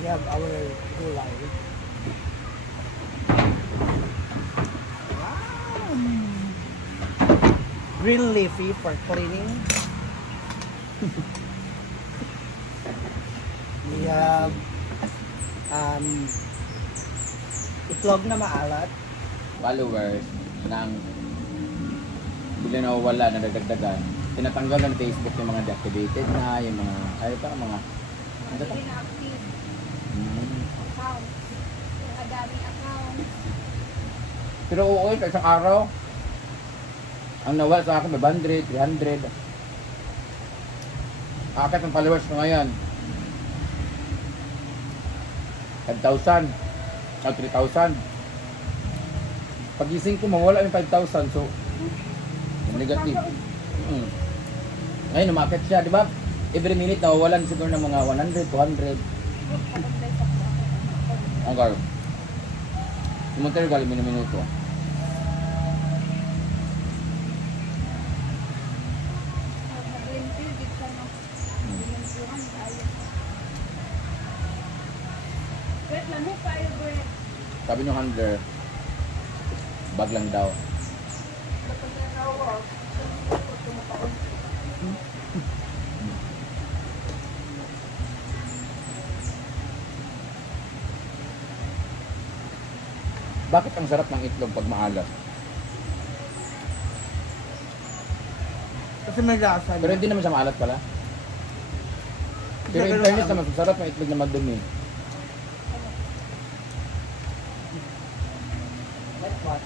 We have our gulay. Wow. Green leafy for cleaning. We have itlog na maalat. Followers ng bigla na wala na nagdagdagan. Tinatanggal ng Facebook yung mga deactivated na, yung mga, ay pa, mga, ano to? Inactive Hmm. account. Yung adaming account. Pero oo, sa isang araw, ang nawala sa akin, 500, 300. Akit ng followers ko ngayon. 5,000 o 3,000. Pagising ko, mawala yung 5,000. So, negative. Ngayon, umakit siya, di ba? Every minute, nawawalan siguro ng mga 100, 200. Ang garo. Sumunta rin galing minuto. Nag-greenfield, di ka na. Greenfieldan, tayo. Brett, lamig tayo, Brett. Sabi nyo, Hunter, bag lang daw. Bakit ang sarap ng itlog pag maalat? Kasi may lasa. Pero hindi naman siya maalat pala. Pero in fairness naman, sarap ng itlog na madumi. Like what?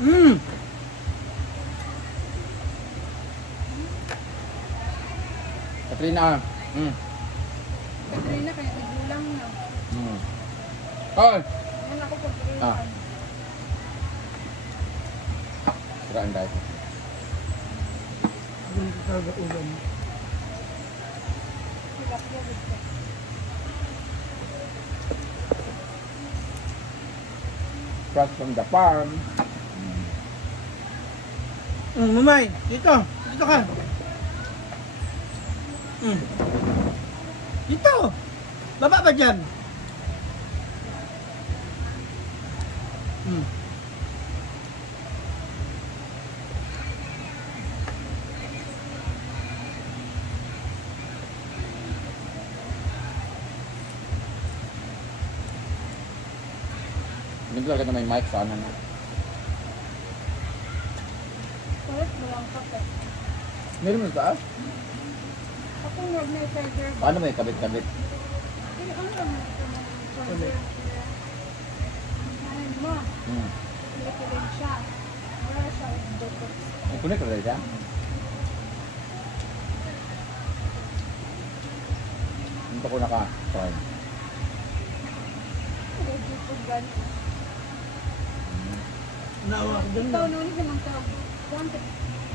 Mmm! Katrina, Katrina, kaya igulang na. Ay! Yan ako pag Ah. Siraan dahil. Hindi ko talaga ulam. Tilapia dito. Fresh from the farm. Mamay, dito. Dito ka. Dito. Baba ba dyan? Hindi talaga na may mic sa ano na. Correct mo lang kape. Meron mo sa taas? Ako nga may feather. Paano may kabit-kabit? Eh, ano lang ito? Feather. Ano mo? Ito rin siya. Wala siya dito. May kunik na rin siya? Hindi pa ko naka-try. Medyo po gano'n. Nawa ko dun. Ikaw noon, ganang tawag. Ganang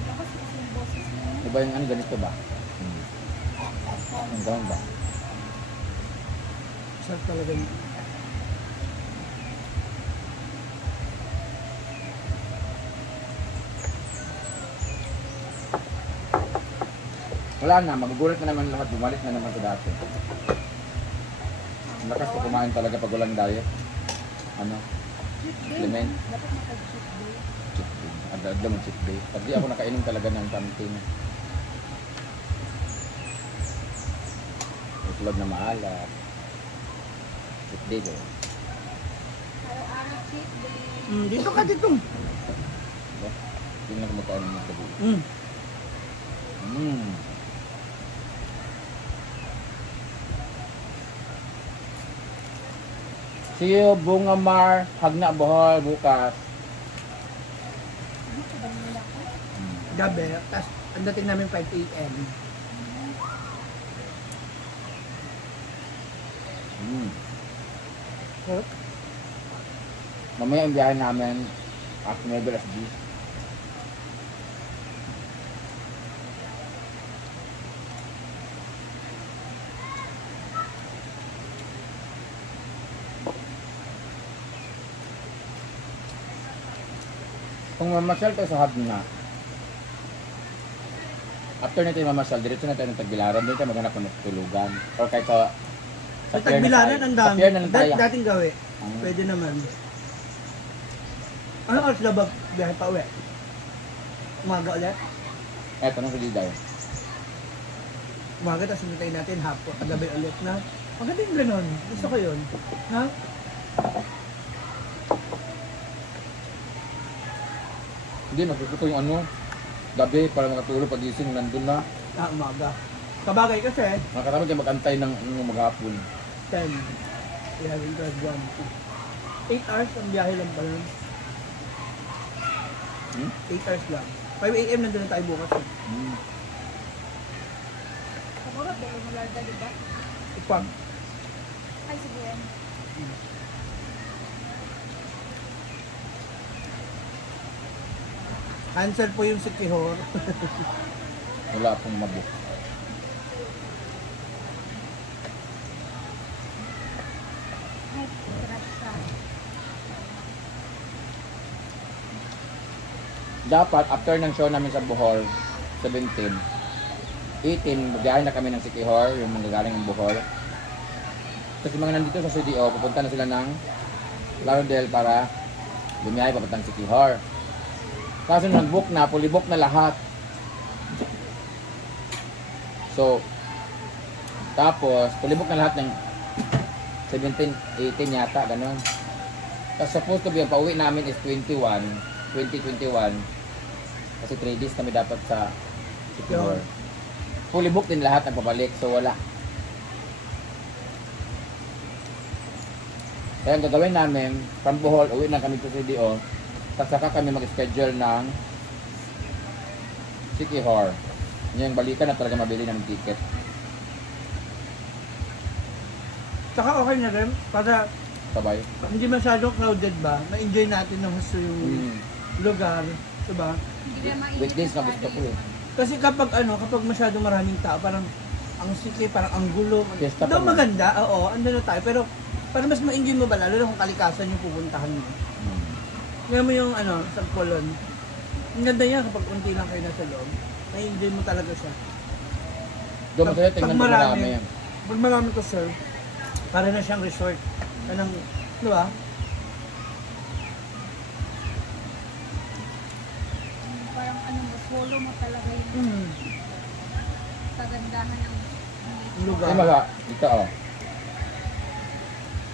lakas yung boses mo. Diba yung ano ganito ba? Ang gawin ba? Sarap talaga yun. Wala na, magugulat na naman lahat. Bumalik na naman sa dati. Ang lakas ko kumain talaga pag walang diet. Ano? Cheat day. Supplement. Dapat makag-cheat day. Cheat day. Agad mo cheat day. Pag di ako nakainom talaga ng something. Itlog na maalat. Cheat day ko. Araw-araw cheat day. Dito ka dito. Diba? Hindi na ako magkain ng gabi. See you, Bunga Mar, Hagna Bohol, bukas. Ano ka ba nila ko? Gabi. Tapos ang dating namin 5 a.m. Sarap. Mamaya ang biyahe namin after Nueva Ecija. Kung mamasyal tayo sa Hagna, after natin mamasyal, diretso na tayo ng Tagbilaran, doon tayo maghanap ng matutulugan. Or kahit Sa pier na Tagbilaran, tayo. ang Sa dami. pier na lang tayo. Dating gawi. Ah. Pwede naman. Ano oras na ba biyahe pa uwi? Umaga ulit? Eto, nang sa Liday. Umaga, tapos hintayin natin hapon. Gabi ulit na. Maganda yung ganon. Gusto ko yun. Ha? Hindi, magkukuto yung ano, gabi para makatulog pagising, nandun na. Umaga. Kabagay kasi, Makakatapos tayo mag-antay ng maghapon. 10, 11, 12, 1, 2. 8 hours ang biyahe lang pala. Hmm? 8 hours lang. 5 a.m. nandun na tayo bukas. Hmm. Siguro, dahil mo larda, di ba? Ipag. Ay, sige yan. Cancel po yung Sikihor. Wala pong mabook. Ay, crush siya. Dapat, after ng show namin sa Bohol, 17, 18, magbiyahe na kami ng Sikihor, yung mga galing ng Bohol. Tapos yung mga nandito sa CDO, pupunta na sila ng Laudel para bumiyahe papuntang Sikihor. Kaso nung nag-book na, fully book na lahat. So, tapos, fully book na lahat ng 17, 18 yata, ganun. Tapos supposed to be, ang pauwi namin is 2021. Kasi 3 days kami dapat sa Sikihor. Fully book din lahat ang pabalik, so wala. Kaya ang gagawin namin, from Bohol, uwi na kami sa CDO, tapos saka kami mag-schedule ng Sikihor. Yung balikan na talaga mabili ng ticket. Tsaka okay na rin, para Sabay. hindi masyadong crowded ba, ma-enjoy natin ng gusto yung lugar, diba? Hindi na mainit. Weekdays na gusto ko eh. Kasi kapag kapag masyadong maraming tao, parang ang city, parang ang gulo. Fiesta Daw pa man. maganda, oo, andun na tayo, pero para mas ma-enjoy mo ba, lalo na kung kalikasan yung pupuntahan mo. Ngayon mo yung sa Polon. Ang ganda niya kapag unti lang kayo nasa loob. Na-enjoy mo talaga siya. Doon masaya tingnan mo marami. Pag marami ko, sir, para na siyang resort. Kanang, di ba? Parang follow mo talaga yung kagandahan ng Yung lugar. Ay maga, dito oh.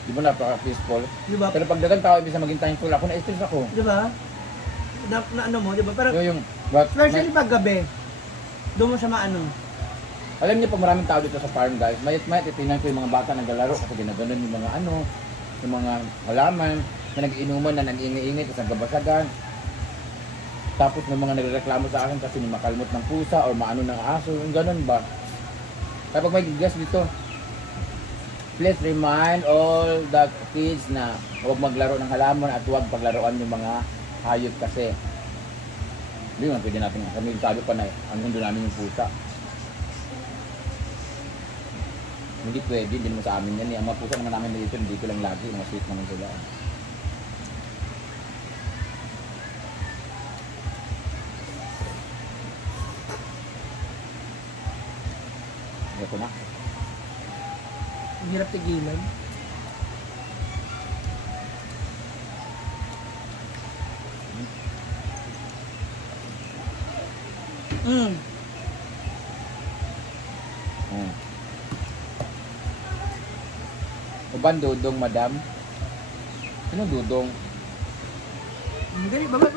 Di ba napaka-peaceful? Di ba? Pero pag dagang tao, ibig maging thankful ako, na-stress ako. Di ba? Na ano mo, di ba? Parang, Yung, but, especially pag gabi, doon mo siya maano. alam niyo po maraming tao dito sa farm guys. Mayat titingnan ko yung mga bata naglalaro kasi ginaganon yung mga yung mga halaman na nag-inuman na nag-ingay-ingay tapos nagbabasagan. Tapos may mga nagreklamo sa akin kasi makalmot ng pusa or maano ng aso, yung ganun ba. Kapag may guest dito, please remind all the kids na huwag maglaro ng halaman at huwag paglaruan yung mga hayop kasi hindi man pwede natin kami sabi pa na ang mundo namin yung pusa. Hindi pwede, hindi naman sa amin yan eh. Ang mga pusa naman namin dito, hindi ko lang lagi, mga sweet naman sila. Ito na. Ang hirap tigilan. Uban dudong, madam. Sino dudong? Hindi, baba.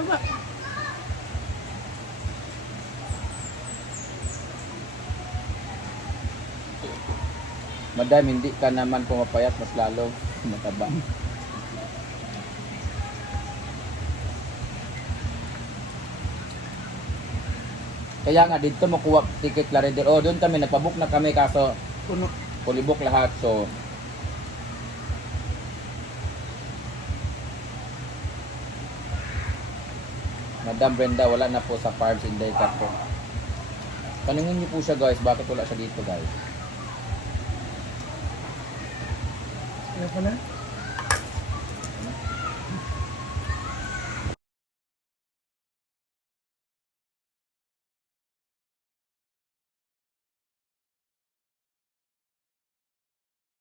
Madam, hindi ka naman pumapayat, mas lalo mataba. Kaya nga dito makuha ticket la rin. Oh, doon kami nagpabook na kami kaso Puno. fully book lahat. So Madam Brenda, wala na po sa Farms Inday po. Tanungin niyo po siya guys, bakit wala siya dito guys? Ano ko na?